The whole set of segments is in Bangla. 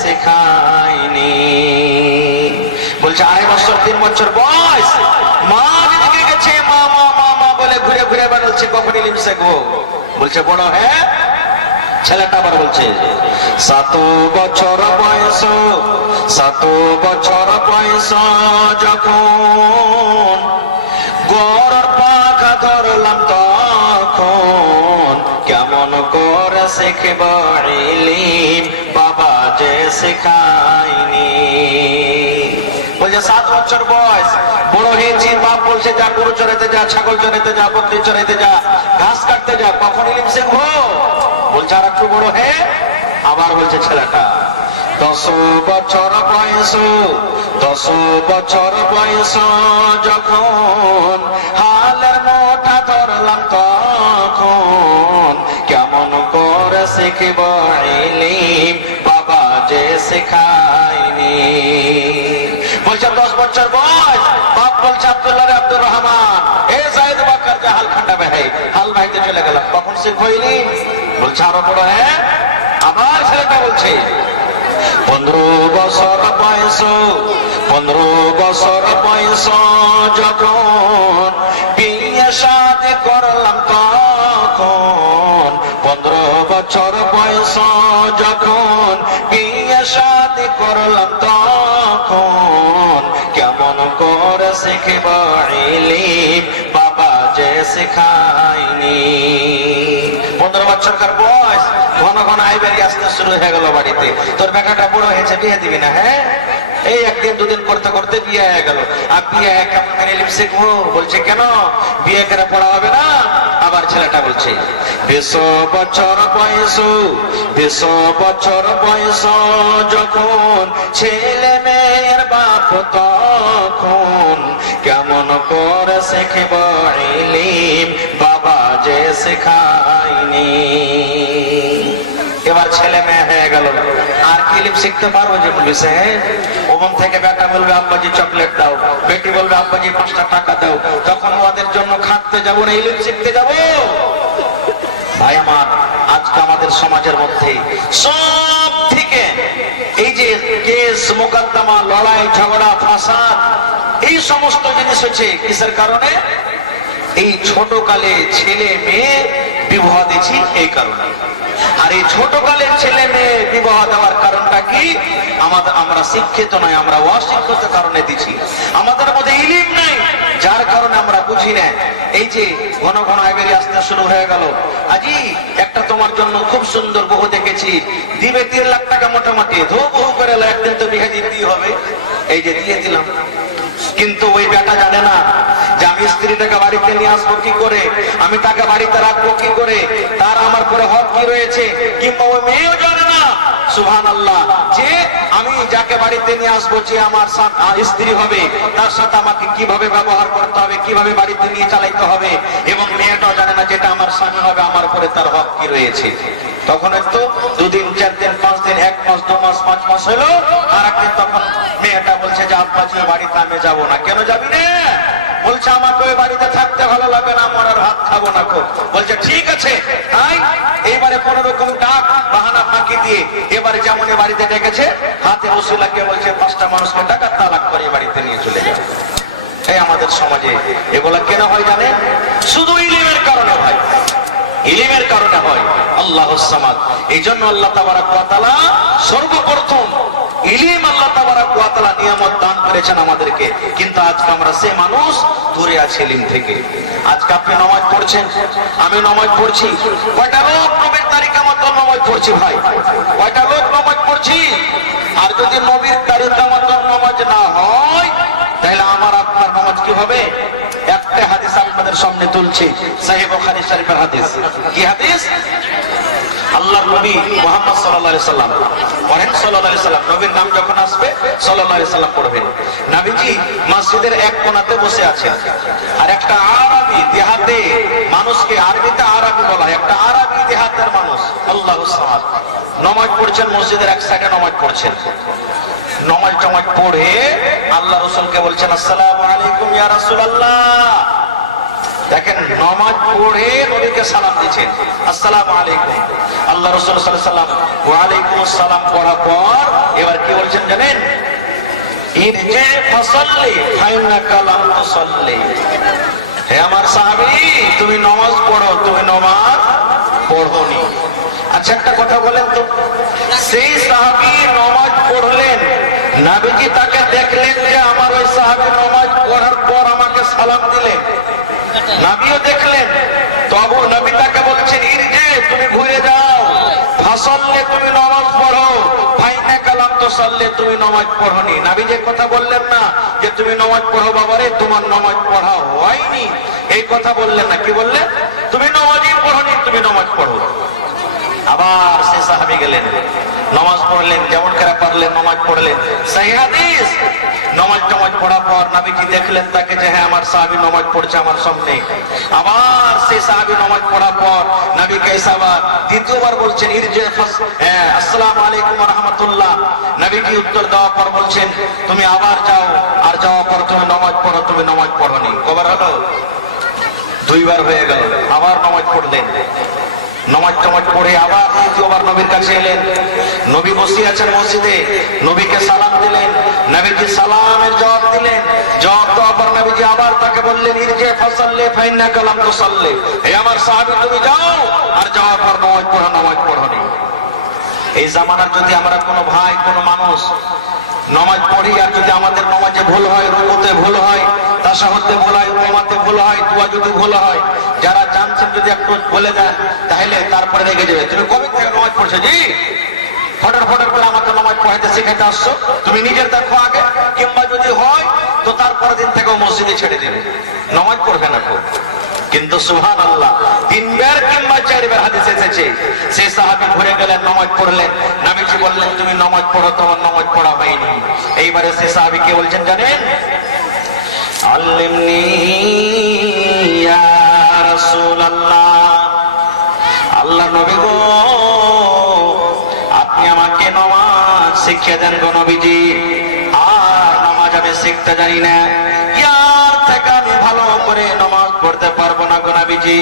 শেখায়নি। বলছে 2.5 বছর 3 বছর বয়স, মা দিকে গেছে মা মা মা মা বলে ঘুরে ঘুরে বেড়াচ্ছে, কখন ইলম শিখবো? বলছে বড় হ্যাঁ। ছেলেটা আবার বলছে 7 বছর বয়স, 7 বছর বয়স যখন গড় পাখা ধরলাম তখন কেমন করে শিখব ইলম, বাবা যে শেখায়নি। বলছে 7 বছর বয়স, বড় হয়েছি, বাপ বলছে যা গরু চড়াইতে যা, ছাগল চড়াইতে যা, বকরি চড়াইতে যা, ঘাস কাটতে যা, কখন ইলম শিখবো? বলছে আর একটু বড় হয়ে আবার বলছে ছেলেটা 10 বছর বয়স, 10 বছর বয়স যখন হালের মোটা ধরলাম তখন কেমন করে শিখব ইলম, বাবা যে শেখায়নি। বলছে 10 বছর বয়স, বাপ বলছে আব্দুল্লাহ রে আব্দুর রহমান, এ জায়েদ বাকার যে হাল খান্ডা ভাই, হাল ভাইতে চলে গেলাম, কখন শিখবো ইলম? বলছে আরো বড় হ্যাঁ। আবার ছেলেটা বলছে 15 বছর বয়স, 15 বছর বয়স যখন বিয়ে শাদী করলাম তখন, 15 বছর বয়স যখন বিয়ে শাদী করলাম তখন কেমন করে শিখব ইলম, বাবা যে শেখায়নি। 15 বছরকার বয়স, ঘন ঘন আইবারি আসতে শুরু হয়ে গেল বাড়িতে। তোর বেটাটা বড় হয়েছে, বিয়ে দিবি না? হ্যাঁ। এই একদিন দুদিন করতে করতে বিয়ে হয়ে গেল। আর বিয়ে কেমন করে ইলম শিখবো? বলছে কেন, বিয়ে করে পড়া হবে না? আবার ছেলেটা বলছে 20 বছর বয়স, 20 বছর বয়স যখন ছেলে মেয়ের বাপ তখন কেমন করে শিখব ইলম, বাবা যে শেখায়নি। এবার ছেলে মেয়ে হয়ে গেল, আর কি ইলম শিখতে পারবো? যে বলছে ওমন থেকে বেটা বলবে আব্বাজি চকলেট দাও, বেটি বলবে আব্বাজি 5টা টাকা দাও, তখন ওদের জন্য খাটতে যাবো না ইলম শিখতে যাবো? ভাই আমার, আজকে আমাদের সমাজের মধ্যে সব থেকে এই যে কেস মোকদ্দমা, লড়াই ঝগড়া ফাসাদ, এই সমস্ত জিনিস হচ্ছে কিসের কারণে? এই ছোট কালে ছেলে মেয়ে বিবাহ দিচ্ছি এই কারণে। আর এই ছোট কালের ছেলে মেয়ে বিবাহ দেওয়ার কারণটা কি? আমরা শিক্ষিত নয়, আমরা অশিক্ষিত কারণে দিচ্ছি। আমাদের মধ্যে ইলম নাই, যার কারণে আমরা বুঝি না। এই যে ঘন ঘন আইবেরি আসতে শুরু হয়ে গেল, আজি একটা তোমার জন্য খুব সুন্দর বহু দেখেছি, দিবে 3 লাখ টাকা মোটামুটি, ধো বহু করে একদিন তো বিয়ে দিতেই হবে। এই যে দিয়ে দিলাম, কিন্তু ওই বেটা জানে না যে আমি স্ত্রীটাকে বাড়িতে নিয়ে আসবো কি করে, আমি তাকে বাড়িতে রাখবো কি করে, তার আমার পরে হক কি রয়েছে। কিংবা ওই মেয়েও জানে না সুবহানাল্লাহ যে আমি যাকে বাড়িতে নিয়ে আসবো, যে আমার স্ত্রী হবে, তার সাথে আমাকে কিভাবে ব্যবহার করতে হবে, কিভাবে বাড়িতে নিয়ে চালাইতে হবে। এবং মেয়েটাও জানে না যেটা আমার স্বামী হবে, আমার পরে তার হক কি রয়েছে। তখন একটু 2 দিন 4 দিন 5 দিন 1 মাস 2 মাস 5 মাস হলো, আর একদিন তখন মেয়েটা বলছে যে আব্বাজি বাড়িতে আমি যাবো না। কেন যাবি না? বলছে আমাকে ওই বাড়িতে থাকতে ভালো লাগে না, আমার আর ভাত খাবো না। বলছে ঠিক আছে, তাই এইবারে কোন রকম ডাক বাহানা ফাঁকি দিয়ে এবারে যেমন বাড়িতে ডেকেছে, হাতে রসুলাকে বলছে 5টা মানুষকে টাকা তালাক করে বাড়িতে নিয়ে চলে যায়। এই আমাদের সমাজে এগুলা কেন হয় জানে? শুধু ইলমের কারণে হয়, ইলমের কারণে হয়। আল্লাহুস সামাদ। এই জন্য আল্লাহ তাবারাক ওয়া তাআলা সর্বপ্রথম ইলম আল্লাহ তাবারাক ওয়া তাআলা নিয়ামত দান করেছেন আমাদেরকে, কিন্তু আজকে আমরা সে মানুষ দূরে আছি ইলম থেকে। আজকে আপনি নামাজ পড়ছেন, আমি নামাজ পড়ছি, কয়টা লোক নবীর তারিকা মতো নামাজ পড়ছি ভাই, কয়টা লোক নামাজ পড়ছি। আর যদি নবীর তারিকা মতো নামাজ না হয়, তাহলে আমার আপনার নামাজ কি হবে? একটা হাদিস আপনাদের সামনে তুলছি, সহিহ বুখারী শরীফের হাদিস। কি হাদিস? আল্লাহর নবী মুহাম্মদ সাল্লাল্লাহু আলাইহি সাল্লাম পড়েন, সাল্লাল্লাহু আলাইহি সাল্লাম, নবীর নাম যখন আসবে সাল্লাল্লাহু আলাইহি সাল্লাম পড়বেন। নবীজি মসজিদের এক কোণাতে বসে আছেন, আর একটা আরবি দেহাতে মানুষকে, আরবিতে আরবি বলা হয়, একটা আরবি দেহাতের মানুষ আল্লাহুস সামাদ নামাজ পড়ছেন, মসজিদের এক সাইডে নামাজ পড়ছেন। নামাজ টামাজ পড়ে আল্লাহ রাসূলকে বলছেন আসসালামু আলাইকুম ইয়া রাসূলুল্লাহ। দেখেন নামাজ পড়ে নবীকে সালাম দিচ্ছেন, আসসালামু আলাইকুম। আল্লাহ রাসূল সাল্লাল্লাহু আলাইহি ওয়াসাল্লাম ওয়া আলাইকুম আসসালাম পড়ার পর এবার কি বলছেন জানেন? ইরজি ফাসাল্লি ফাইন্নাকা লাম তুসাল্লি। হে আমার সাহাবী, তুমি নামাজ পড়ো, তুমি নামাজ পড়োনি। আচ্ছা একটা কথা বলেন তো, সেই সাহাবী নামাজ পড়লেন, নবীজি তাকে দেখলেন যে আমার ওই সাহাবী নামাজ পড়ার পর আমাকে সালাম দিলেন, নবীও দেখলেন, তবু নবী তাকে বলছেন ইরজি, তুমি ঘুরে যাও, ফাসাল্লি, তুমি নামাজ পড়ো, ফাইন্নাকা লাম তুসাল্লি, তুমি নামাজ পড়োনি। নবী যে কথা বললেন না যে তুমি নামাজ পড়ো বাবারে, তোমার নামাজ পড়া হয়নি, এই কথা বললেন না। কি বললেন? তুমি নামাজই পড়োনি, তুমি নামাজ পড়ো। আবার সে সাহাবী গেলেন, নামাজ পড়লেন, যেমন করে পারলেন নামাজ পড়লেন, সহিহ হাদিস। নামাজ পড়ার পর নবীজি দেখলেন তাকে যে হ্যাঁ আমার সাহাবী নামাজ পড়ছে আমার সামনে। আবার সেই সাহাবী নামাজ পড়ার পর নবীকে আবার দ্বিতীয়বার বলছেন ইরজি আসসালামু আলাইকুম ওয়া রাহমাতুল্লাহ। নবীজি উত্তর দেওয়ার পর বলছেন তুমি আবার যাও, আর যাওয়ার পর তুমি নামাজ পড়ো, তুমি নামাজ পড়োনি। কবার হলো? দুইবার হয়ে গেল। আবার নামাজ পড়লেন, নামাজ পড়ে আবার দ্বিতীয়বার নবীর কাছে এলেন, নবী বসে আছেন মসজিদে, নবীকে সালাম দিলেন, নবীজি সালামের জবাব দিলেন, জবাব দেওয়ার পর নবীজি আবার তাকে বললেন ইরজি ফাসাল্লি ফাইন্নাকা লাম তুসাল্লি। হে আমার সাহাবী, তুমি যাও, আর যাওয়ার পর নামাজ পড়ো, নামাজ পড়োনি। এই জামানার যদি আমরা কোনো ভাই, কোনো মানুষ নামাজ পড়ি, আর যদি আমাদের নামাজে ভুল হয়, রুকুতে ভুল হয়, তাশাহুদে ভুল হয়, উম্মাতে ভুল হয়, দুয়া যদি ভুল হয়, যারা জানছেন যদি একটু বলে দেন, তাহলে তারপরে রেগে যাবে, তুমি কবে থেকে নামাজ পড়ছো জি, ফটার করে আমাকে নামাজ পড়াইতে শিখাইতে আসছো, তুমি নিজের দেখো আগে, কিংবা যদি হয় তো তারপরের দিন থেকে মসজিদে ছেড়ে দেবে, নামাজ পড়বে না। খুব কিন্তু সুবহানাল্লাহ, তিনবার কিংবা চারবার হাদিস এসেছে সেই সাহাবী ঘুরে গেলেন, নামাজ পড়লেন, নবীজি বললেন তুমি নামাজ পড়ো, তোমার নামাজ পড়া হয়নি। এইবারে সেই সাহাবী কে বলছেন জানেন? আল্লিমনি ইয়া রাসূলুল্লাহ, আল্লাহ নবী গো আপনি আমাকে নামাজ শিখিয়ে দেন গো নবীজি, আর নামাজ আমি শিখতে জানি না, ইয়ার থেকে আমি ভালো করে নামাজ পড়তে পারবো না গো নবীজি,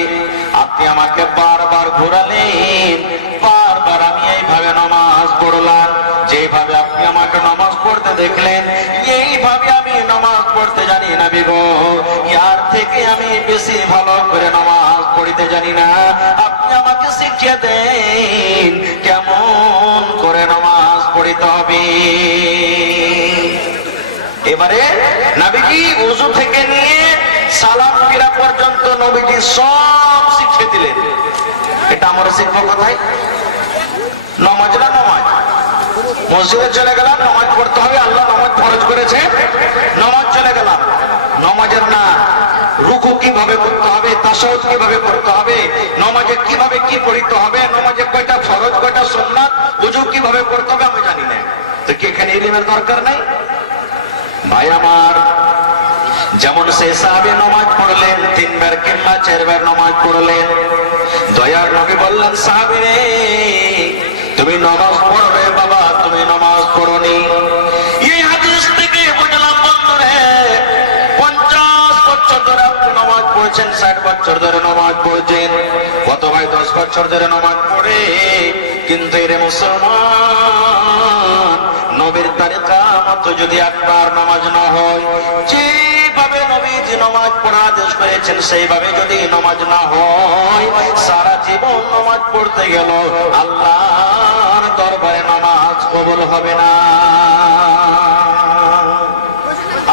আপনি আমাকে বারবার ঘোরালেন, বারবার আমি এইভাবে নামাজ পড়লাম, যেভাবে আপনি আমাকে নামাজ পড়তে দেখলেন এইভাবে আমি নামাজ পড়তে জানি না গো, ইয়ার থেকে আমি বেশি ভালো করে নামাজ পড়তে জানি না, আপনি আমাকে শিখিয়ে দেন কেমন করে নামাজ পড়তে হবে। এবারে নবীজি ওযু থেকে নিয়ে সালাম ফিরা পর্যন্ত নবীজি সব শিখিয়ে দিলেন। এটা আমরা শিখবো কোথায়? নামাজ না নামাজ, মসজিদে চলে গেলাম, নামাজ পড়তে হবে, আল্লাহ নামাজ ফরজ করেছে, নামাজ চলে গেলাম, নামাজের না রুকু কিভাবে করতে হবে, তাশাহুদ কিভাবে করতে হবে, নামাজে কিভাবে কি পড়তে হবে, নামাজে কয়টা ফরজ কয়টা সুন্নাত, ওযু কিভাবে করতে হবে আমি জানি না, তো কি এখানে ইলমের দরকার নাই? ভাই আমার, যেমন সেই সাহাবী নামাজ পড়লেন, তিনবার কিংবা চারবার নামাজ পড়লেন, দয়ার নবী বললেন সাহাবী রে তুমি নামাজ পড়বে বাবা, তুমি নামাজ পড়োনি। এই হাদিস থেকে বুঝলাম বন্ধুরে 50 বছর ধরে আপনি নামাজ পড়ছেন, 60 বছর ধরে নামাজ পড়ছেন, কত ভাই 10 বছর ধরে নামাজ পড়ে, কিন্তু এর মুসলমান নবীর তরিকা মতো যদি আপনার নামাজ না হয়, যেভাবে নবীজি নামাজ পড়া আদেশ করেছেন সেইভাবে যদি নামাজ না হয়, সারা জীবন নামাজ পড়তে গেল আল্লাহর দরবারে নামাজ কবুল হবে না,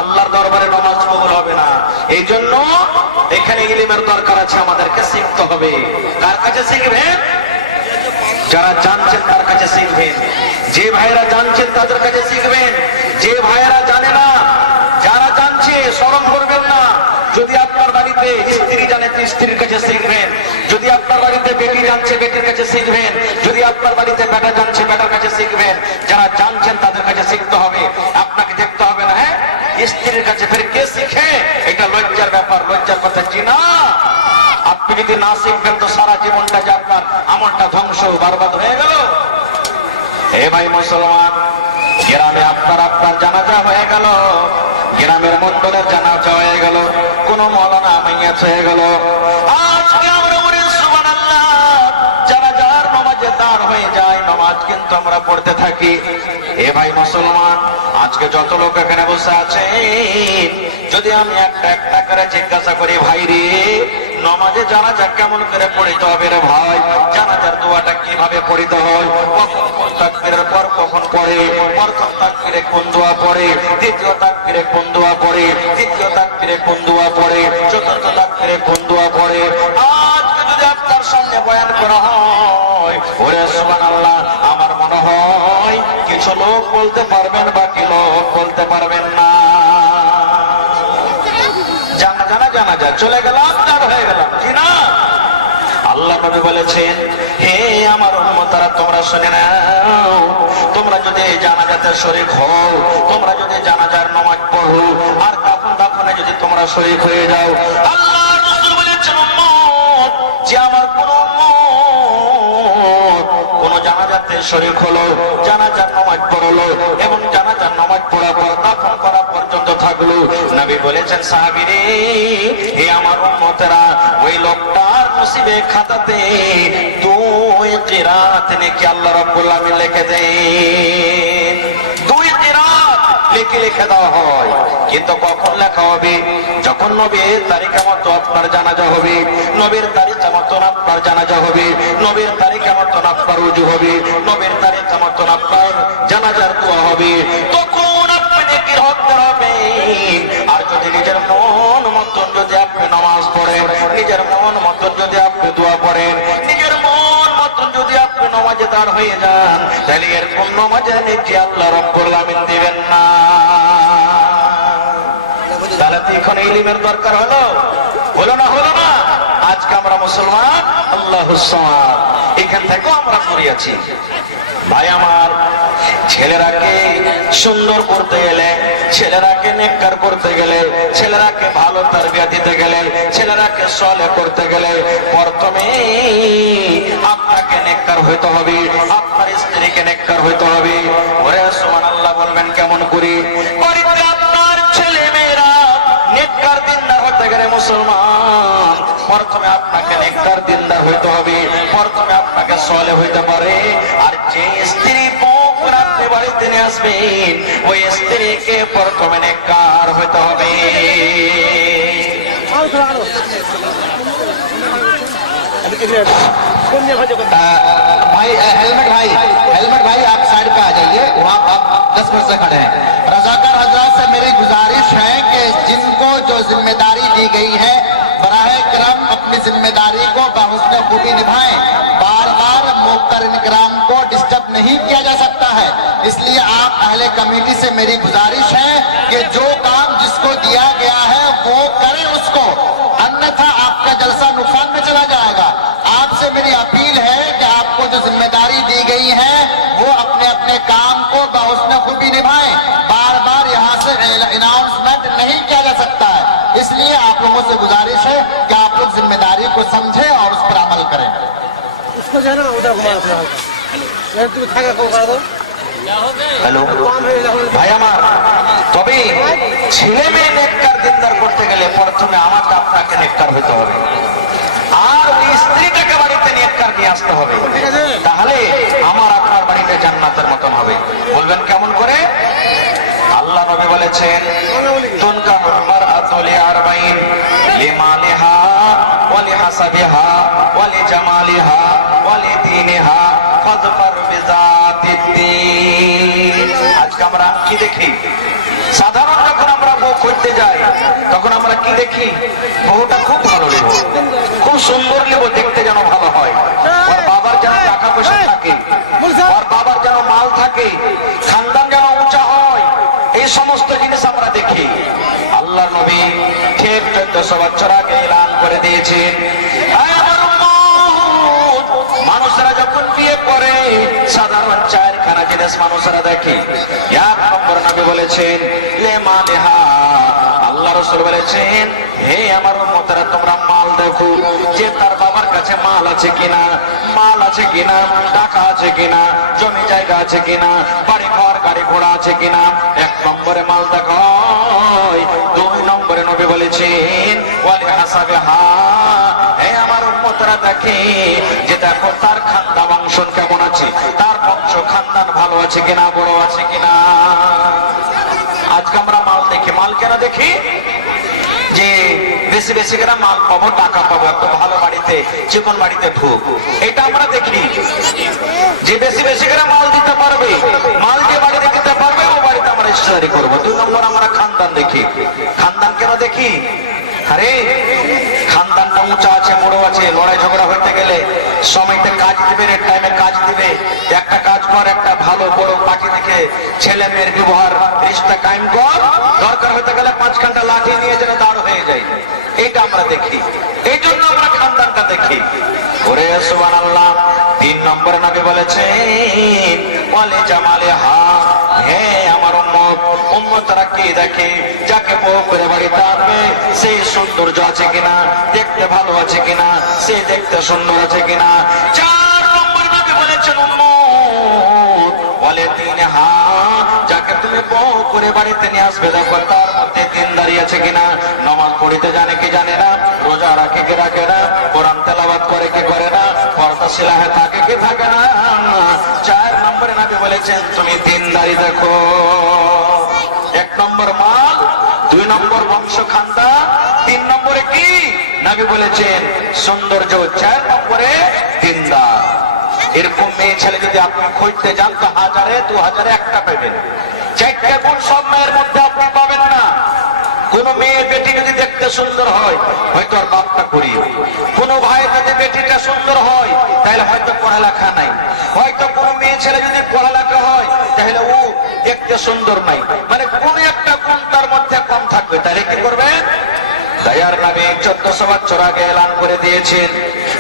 আল্লাহর দরবারে নামাজ কবুল হবে না। এই জন্য এখানে ইলমের দরকার আছে, আমাদেরকে শিখতে হবে। কার কাছে শিখবেন? যারা জানছেন তার কাছে শিখবেন, যে ভাইরা জানছেন তাদের কাছে শিখবেন, যে ভাইরা জানে না, যারা জানছে শরম করবেন না, যদি আপনার বাড়িতে স্ত্রী জানে স্ত্রীর কাছে শিখবেন, যদি আপনার বাড়িতে বেটি জানছে বেটির কাছে শিখবেন, যদি আপনার বাড়িতে বেটা জানছে বেটার কাছে শিখবেন, যারা জানছেন তাদের কাছে শিখতে হবে, আপনাকে দেখতে হবে না হ্যাঁ স্ত্রীর কাছে ফের কে শিখে, এটা লজ্জার ব্যাপার, লজ্জার কথা চিনা। আপনি যদি না শিখবেন তো সারা জীবনটা যে আপনার আমলটা ধ্বংস বরবাদ হয়ে গেল। এ ভাই মুসলমান, গ্রামে আপনার জানাজা হয়ে গেল, গ্রামের মন্ডলের জানাজা হয়ে গেল, কোন মওলানা মাইয়াত হয়ে গেল। আজকে আমরা বলি সুবহানাল্লাহ, জানাজার নামাজে দাঁড় হয়ে যায়, নামাজ কিন্তু আমরা পড়তে থাকি। এ ভাই মুসলমান, আজকে যত লোক এখানে বসে আছে, যদি আমি একটা একটা করে জিজ্ঞাসা করি, ভাই রে নামাজে জানাজা কেমন করে পড়িতে হবে রে ভাই, জানাজার দোয়াটা কিভাবে পড়িতে হয়, কখন কোন তাকবীরের পর কখন পড়ে, প্রথম তাকবীরে কোন দোয়া পড়ে, দ্বিতীয় তাকবীরে কোন দোয়া পড়ে, তৃতীয় তাকবীরে কোন দোয়া পড়ে, চতুর্থ তাকবীরে কোন দোয়া পড়ে, আজকে যদি আপনার সামনে বয়ান করা হয়, ওরে সুবহানাল্লাহ, আমার মনে হয় কিছু লোক বলতে পারবেন, বাকি লোক বলতে পারবেন না। জানাজা চলে গেলাম, চার হয়ে গেলাম, কি না? আল্লাহ নবী বলেছেন, হে আমার উম্মতারা, তোমরা শুনে নাও, তোমরা যদি জানাজাতে শরীক হও, তোমরা যদি জানাজার নামাজ পড়ো, আর কাফন দাফনে যদি তোমরা শরীক হয়ে যাও, আল্লাহ রাসূল বলেছেন, উম্মত যে আমার কোন জানাজাতে শরীক হলো, জানাজার নামাজ পড়লো এবং জানাজার নামাজ পড়ার পর দাফন করা পর্যন্ত থাকলো, নবী বলেছেন, সাহাবীরে হে আমার উম্মতেরা, ওই লোকটার নসিবে খাতাতে 2 কিরাত নেকি আল্লাহ রাব্বুল আলামিন লিখে দেন। 2 কিরাত লিখে দেওয়া হয়। কিন্তু কখন লেখা হবে? যখন নবীর তারিখে মতো আপনার জানাজা হবে, নবীর তারিখে মতো আপনার জানাজা হবে, নবীর তারিখে মতো আপনার ওযু হবে, নবীর তারিখে মতো আপনার জানাজার দোয়া হবে, তখন আপনি নেকির হকদার হবেন। আর যদি নিজের মন মতন যদি আপনি নামাজ পড়েন, নিজের মন মতন যদি আপনি দোয়া পড়েন, নিজের মন মতন যদি আপনি নামাজে দাঁড় হয়ে যান, তাহলে এর কোন নামাজে নেকি আল্লাহ রাব্বুল আলামিন দিবেন না। তাহলে তো এখন ইলমের দরকার হলো না? হলো না? আজকে আমরা মুসলমান, আল্লাহুস সামাদ, এখান থেকেও আমরা পড়িয়াছি। ভাই আমার, ছেলেরাকে সুন্দর করতে গেলে, ছেলেরাকে নেককার করতে গেলে, ছেলেরাকে ভালো তারবিয়া দিতে গেলে, ছেলেরাকে সালেহ করতে গেলে, প্রথমে আপনাকে নেককার হইতে হবে, আপনার স্ত্রীকে নেককার হইতে হবে। ওরে সুবহানাল্লাহ বলবেন কেমন করে? বাড়িতে আপনার ছেলে মেয়েরা নেককার দিনদার হতে গেলে মুসলমান, প্রথমে আপনাকে নেককার দিনদার হইতে হবে, প্রথমে আপনাকে সালেহ হইতে পারে। আর যে স্ত্রী রাত্রে বাড়িতে নিয়ে আসবেন, ওই স্ত্রীকে প্রথমে নেককার হইতে হবে। भाई हेलमेट भाई आप साइड पे आ जाइए, वहाँ आप 10 मिनट से खड़े हैं। रजाकार हजरात से मेरी गुजारिश है कि जिनको जो जिम्मेदारी दी गई है, बराहे करम अपनी जिम्मेदारी को बहुस्न खूबी निभाएं। बार बार मोहतरम इकराम को डिस्टर्ब नहीं किया जा सकता है, इसलिए आप अहले कमेटी से मेरी गुजारिश है कि जो काम जिसको दिया गया है वो करें उसको, अन्यथा आपका जलसा नुकसान में चला जाएगा। आपसे मेरी अपील है कि आपको जो जिम्मेदारी दी गई है वो अपने अपने काम को बहुस्न खूबी निभाएं। बार बार यहाँ से अनाउंसमेंट नहीं किया जा सकता है, इसलिए आप लोगों से गुजारिश है कि आप लोग जिम्मेदारी को समझें और उस पर अमल करें। उसको जाना उधर घुमा तू থাকা কোকা দাও। হ্যালো ভাই আমার, তবে ছেলে মেয়ে নেককার দিনদার করতে গেলে প্রথমে আমাকে আপনাকে নেককার হইতে হবে, আর ওই স্ত্রীটাকে বাড়িতে নেককার নিয়ে আসতে হবে, তাহলে আমার আপনার বাড়িতে জান্নাতের মতন হবে। বলবেন কেমন করে? আল্লাহ নবী বলেছেন, তুনকাহুল মারআতু লিআরবাইন, লিমালিহা ওয়া লিহাসাবিহা ওয়া লিজামালিহা ওয়া লিদীনিহা ফাযফার বিযাতিদ দ্বীন। আজকে আমরা কি দেখি? সাধারণ যখন আমরা বউ করতে যাই, তখন আমরা কি দেখি? বউটা খুব ভালো নেব, খুব সুন্দর নেব, দেখতে যেন ভালো হয়, ওর বাবার যেন টাকা পয়সা থাকে, ওর বাবার যেন মাল থাকে, খানদান যেন উঁচা হয়, এই সমস্ত জিনিস আমরা দেখি। আল্লাহ নবী ঠিক 1400 বছর আগে এলান করে দিয়েছেন, মানুষরা যখন বিয়ে করে সাধারণ 4খানা জিনিস মানুষরা দেখে। 1 নম্বর নবী বলেছেন লেমালেহা, আল্লাহ রাসূল বলেছেন, হে আমার উম্মতেরা তোমরা মাল দেখো, যে তার বাবার কাছে মাল আছে কিনা, মাল আছে কিনা, টাকা আছে কিনা, জমি জায়গা আছে কিনা, বাড়ি ঘর গাড়ি ঘোড়া আছে কিনা। 1 নম্বরে মাল দেখো। বলেছেন ওয়ালি হাসাবিহা, হে আমার উম্মতরা দেখে যে দেখো তার খানদান বংশ কেমন আছে, তার বংশ খানদান ভালো আছে কিনা, বড় আছে কিনা। আজকে আমরা মাল দেখি, মাল কেন দেখি? যে বেশি বেশি করে মাল পাবো, টাকা পাবো, একটা ভালো বাড়িতে, চিকন বাড়িতে ঢুক, এটা আমরা দেখি। যে বেশি বেশি করে মাল দিতে পারবে, মাল যে বাড়িতে দিতে পারবে, ও বাড়িতে আমরা রিশতেদারি করবো। 2 নম্বর আমরা খানদান দেখি। খানদান কেন দেখি? আরে খানদানটা উঁচা আছে, বড় আছে, লড়াই ঝগড়া হইতে গেলে সময়তে কাজ দিবে, রেট টাইমে কাজ দিবে, একটা কাজ কর, একটা ভালো বড় পার্টি দেখে ছেলে মেয়ের ব্যবহার, রিশতা কায়েম কর, দরকার হইতে গেলে 5 ঘন্টা লাঠি নিয়ে যেন দাঁড় হয়ে যায়, এইটা আমরা দেখি। এই জন্য আমরা খানদানটা দেখি। ওরে সুবহানাল্লাহ। 3 নম্বরে নবী বলেছেন ওয়ালি জামালিহা, হে আমার উম্মতরা কি দেখে, যাকে বউ করে বাড়িতে আনবে সেই সৌন্দর্য আছে কিনা, দেখতে ভালো আছে কিনা, সে দেখতে সুন্দর আছে কিনা। 4 নম্বর নবী বলেছেন উম্মত ওয়ালি দীনহা, যাকে তুমি বউ করে বাড়িতে নিয়ে আসবে দেখো তার মধ্যে দিনদারি আছে কিনা, নামাজ পড়িতে জানে কি জানে না, রোজা রাখে কি রাখে না, কোরআন তেলাওয়াত করে কি করে না, পর্দা সিলাহে থাকে কি থাকে না। 4 নম্বরে নবী বলেছেন তুমি দিনদারি দেখো। 1 নম্বর মাল, 2 নম্বর বংশ খানদান, 3 নম্বরে কি নবী বলেছেন সৌন্দর্য, 4 নম্বরে দিনদার। এরকম মেয়ে ছেলে যদি আপনি খুঁজতে যান তো 1000-এ 2000-এ একটা পাবেন। 4টে গুণ সব মেয়ের মধ্যে আপনি পাবেন না। কোন মেয়ে বেটি যদি দেখতে সুন্দর হয়, হয়তো আর বাপটা করি। কোন ভাই যদি বেটিটা সুন্দর হয়, তাহলে হয়তো পড়ালেখা নাই। হয়তো কোন মেয়ে ছেলে যদি পড়ালেখা হয়, তাহলে ও দেখতে সুন্দর নাই, মানে কোন একটা গুণ তার মধ্যে কম থাকবে। তাহলে কি করবে? দয়ার নবী 1400 বছর আগে এলান করে দিয়েছেন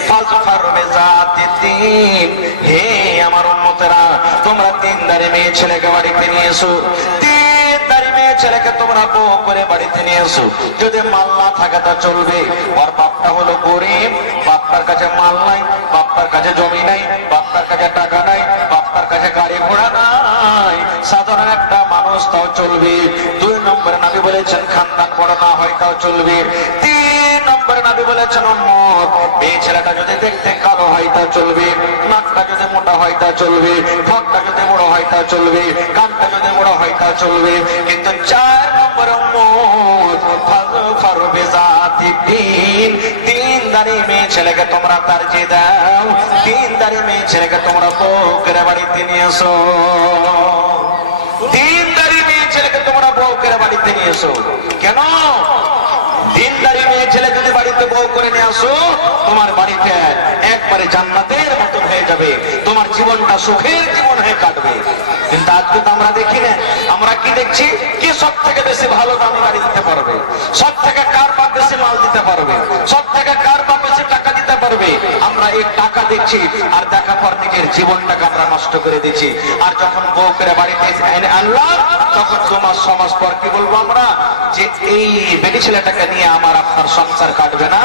ফাজফার বিজাতিদ্দিন, হে আমার উম্মতেরা তোমরা দিনদারি মেয়ে ছেলেকে বাড়িতে নিয়ে এসো, দিনদারি মেয়ে ছেলেকে তোমরা বউ করে বাড়িতে নিয়ে এসো। যদি মাল না থাকে তা চলবে, ওর বাপটা হলো গরিব, বাপটার কাছে মাল নাই, বাপটার কাছে জমি নাই, বাপটার কাছে টাকা নাই, বাপটার কাছে গাড়ি ঘোড়া নাই, সাধারণ একটা মানুষ তাও চলবে। 2 নম্বরে নবী বলেছেন খানদান বড় না হয় তাও চলবে। 3 নম্বরে নবী বলেছেন উম্মত মেয়ে ছেলেটা যদি দেখতে কালো হয় তা চলবে, নাকটা যদি মোটা হয় তা চলবে, ঠোঁটটা যদি বড় হয় তা চলবে, কানটা যদি বড় হয় তা চলবে। কিন্তু 4 নম্বরে উম্মত ফাজফার বিজাতিদ্দিন, দিনদারি মেয়ে ছেলেকে তোমরা তারজিহ দাও, দিনদারি মেয়ে ছেলেকে তোমরা বউ করে বাড়িতে নিয়ে এসো। দিনদারি মেয়ে ছেলেকে তোমরা বউ করে বাড়িতে নিয়ে এসো। কেন? দিনদারি মেয়ে ছেলে যদি বাড়িতে বউ করে নিয়ে আসো, তোমার বাড়িতে একবারে জান্নাতের মতো হয়ে যাবে, তোমার জীবনটা সুখের জীবন হয়ে কাটবে। কিন্তু আজকে তো আমরা দেখি না, আমরা কি দেখছি, কি সব থেকে বেশি ভালো দামি গাড়ি দিতে পারবে, সব থেকে কার বাপ বেশি মাল দিতে পারবে, সব থেকে কার বাপ বেশি টাকা দিতে পারবে। আমরা এই টাকা দেখছি, আর দেখা পর নিজের জীবনটাকে আমরা নষ্ট করে দিচ্ছি। আর যখন বউ করে বাড়িতে আনলাম, তখন 2 মাস 6 মাস পর কি বলবো আমরা, যে এই বেটি ছেলেটাকে নিয়ে আমার আপনার সংসার কাটবে না,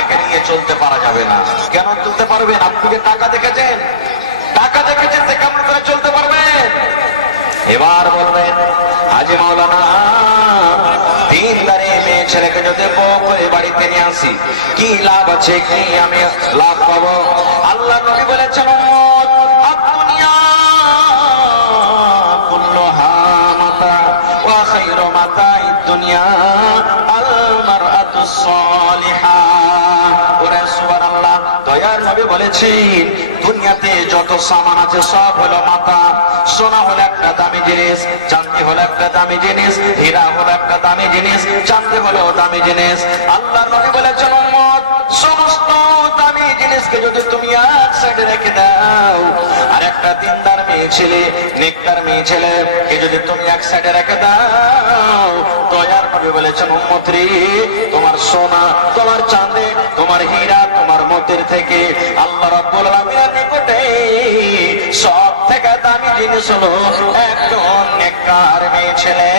একে নিয়ে চলতে পারা যাবে না। কেন চলতে পারবেন? আপনি যে টাকা দেখেছেন, টাকা দেখেছেন, সে কেমন করে চলতে পারবেন? এবার বলবেন হাজী মাওলানা দিনদারি মেয়ে ছেলেকে যদি বউ করে বাড়িতে নিয়ে আসি, কি লাভ আছে, কি আমি লাভ পাবো? আল্লাহ নবী বলেছেন উম্মত আদ-দুনিয়া কুল্লুহা মাতা ওয়া খায়রু মাতা'id দুনিয়া আল মারআতুস সালিহা। ওরে সুবহানাল্লাহ, দয়ার নবী বলেছেন দুনিয়াতে যত সামান আছে সব হলো মাতা। সোনা হলো একটা দামি জিনিস, চাঁদি হলো একটা দামি জিনিস, হীরা হলো একটা দামি জিনিস, চাঁদি হলো দামি জিনিস। আল্লাহ নবী বলেছেন উম্মত সমস্ত দামি জিনিসকে যদি তুমি এক সাইডে রেখে দাও, আর একটা দিনদার মেয়ে ছেলে, নেককার মেয়ে ছেলে কে যদি তুমি এক সাইডে রেখে দাও, দয়ার নবী বলেছেন উম্মত রে, তোমার সোনা, তোমার চাঁদে, তোমার হীরা, তোমার মতির থেকে আল্লাহ রাব্বুল আলামিনের নিকটে সব থেকে দামি জিনিস হলো একজন নেককার মেয়ে ছেলে,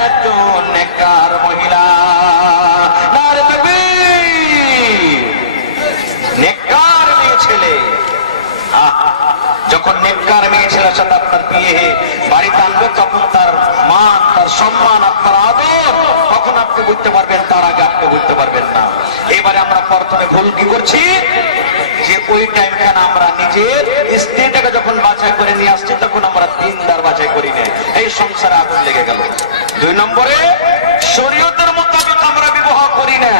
একজন নেককার মহিলা। নারে তাকবীর! নেককার মেয়ে ছেলে, যখন নেককার মেয়ে ছেলের সাথে আপনার বিয়ে বাড়িতে আনবে, তখন তার মান, তার সম্মান, আপনার আদর, তখন আপনি বুঝতে পারবেন। তার আগে আপনি প্রথমে ভুল কি করছি, যে ওই টাইমখানে আমরা নিজের স্ত্রীটাকে যখন বাছাই করে নিয়ে আসছি তখন আমরা দিনদার বাছাই করি না, এই সংসারে আগুন লেগে গেল। 2 নম্বরে শরীয়তের মোতাবেক আমরা বিবাহ করি না,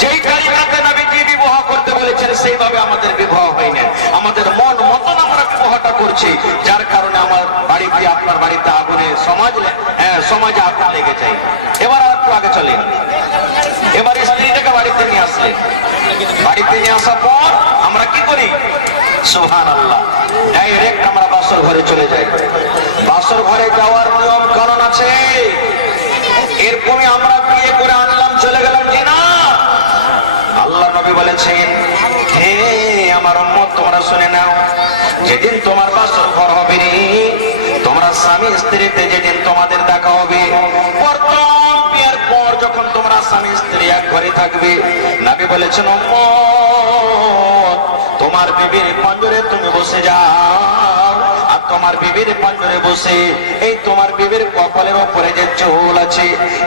যেই তারিকাতে নবীজি বিবাহ করতে বলেছেন সেইভাবে আমাদের বিবাহ হয় না, আমাদের মন মতন আমরা বিবাহটা করছি, যার কারণে আমার বাড়িতে আপনার বাড়িতে আগুনে সমাজে আগুন লেগে যায়। এবার আর একটু আগে চলেন, এবার স্ত্রীটাকে বাড়িতে নিয়ে আসলেন, বাড়িতে নিয়ে আসার পর আমরা কি করি, সুবহানাল্লাহ, ডাইরেক্ট আমরা বাসর ঘরে চলে যাই। বাসর ঘরে যাওয়ার নিয়ম কারণ আছে, এরকমই আমরা বিয়ে করে আনলাম চলে গেলাম যে না। আল্লাহ নবী বলেছেন, হে আমার উম্মত তোমরা শুনে নাও, যেদিন তোমার বাসর ঘর হবে, তোমরা স্বামী স্ত্রীতে যেদিন তোমাদের দেখা হবে, প্রথম বিয়ের পর যখন তোমরা স্বামী স্ত্রী এক ঘরে থাকবে, নবী বলেছেন উম্মত তোমার বিবির পঞ্জরে তুমি বসে যাও, আর তোমার বিবির পঞ্জরে বসে এই তোমার বিবির কপালের উপরে যে চুল আছে,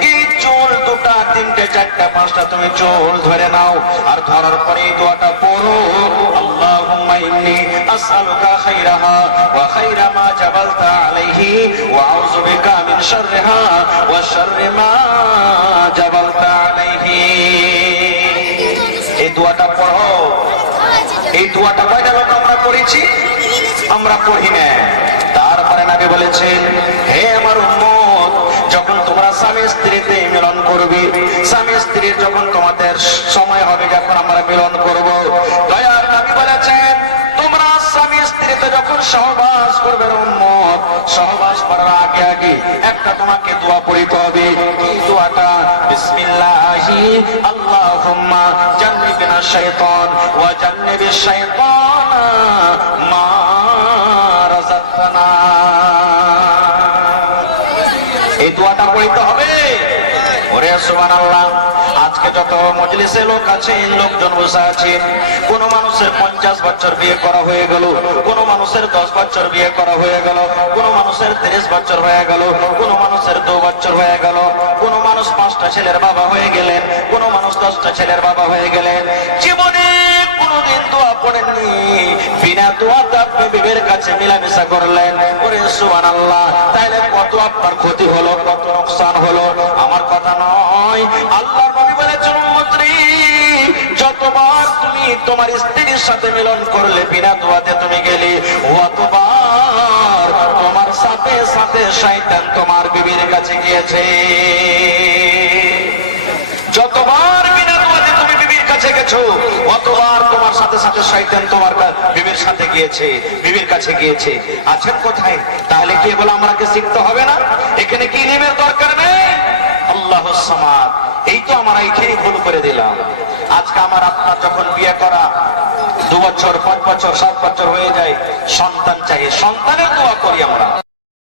এই চুল 2টা 3টে 4টা 5টা তুমি চুল ধরে নাও, আর ধরার পরে এই দোয়াটা পড়ো, আল্লাহুম্মা ইন্নী আসআলুকা খাইরাহা ওয়া খাইরা মা জাবালতা আলাইহি ওয়া আউযু বিকা মিন শাররিহা ওয়া শাররি মা জাবালতা আলাইহি। এই দোয়াটা পড়ো। এই দোয়াটা কয়টা লোক আমরা পড়েছি? আমরা পড়ি না। তারপরে নবী বলেছেন, হে আমার উম্মত যখন তোমরা স্বামী স্ত্রীতে মিলন করবে, স্বামী স্ত্রীর যখন তোমাদের সময় হবে যখন আমরা মিলন করব, দয়ার নবী বলেছেন তোমরা স্বামী স্ত্রীতে যখন সহবাস করবে উম্মত, সহবাস করার আগে আগে একটা তোমাকে দোয়া পড়িতে হবে। এই দোয়াটা বিসমিল্লাহি আল্লাহুম্মা জান্নিবনা শাইতান ওয়া জান্নিবিশ শাইতানা মা রাযাকতানা। এই দোয়াটা পড়িতে হবে। ওরে সুবহানাল্লাহ, আজকে যত মজলিসে লোক আছে, লোকজন বসে আছে, কোন মানুষের 50 বছর বিয়ে করা হয়ে গেল, কোন মানুষের 10 বছর বিয়ে করা হয়ে গেল, কোন মানুষের 30 বছর হয়ে গেল, কোন মানুষের 2 বছর হয়ে গেল, কোন মানুষ 5টা ছেলের বাবা হয়ে গেলেন, কোন মানুষ 10টা ছেলের বাবা হয়ে গেলেন, জীবনে কোনদিন দোয়া পড়েননি, বিনা দোয়াতে আপনি বিবির কাছে মিলামিশা করলেন। ওরে সুবহানাল্লাহ, তাইলে কত আপনার ক্ষতি হলো, কত নোকসান হলো। আমার কথা নয়, আল্লাহর নবী বলেছেন উম্মতরে, যতবার তুমি তোমার স্ত্রীর সাথে মিলন করলে বিনা দোয়াতে তুমি গেলে, অতবার তোমার সাথে সাথে শয়তান তোমার বিবির কাছে গিয়েছে। যতবার বিনা দোয়াতে তুমি বিবির কাছে গেছো, অতবার তোমার সাথে সাথে শয়তান তোমার বিবির সাথে গিয়েছে, বিবির কাছে গিয়েছে। আছেন কোথায়? তাহলে কি বলে আমাকে শিখতে হবে না? এখানে কি ইলমের দরকার নেই? আল্লাহুস সামাদ। এই তো আমরা এইখানেই ভুল করে দিলাম। আজকে আমার আপনার যখন বিয়ে করা 2 বছর 5 বছর 7 বছর হয়ে যায়, সন্তান চাই, সন্তানের দোয়া করি আমরা।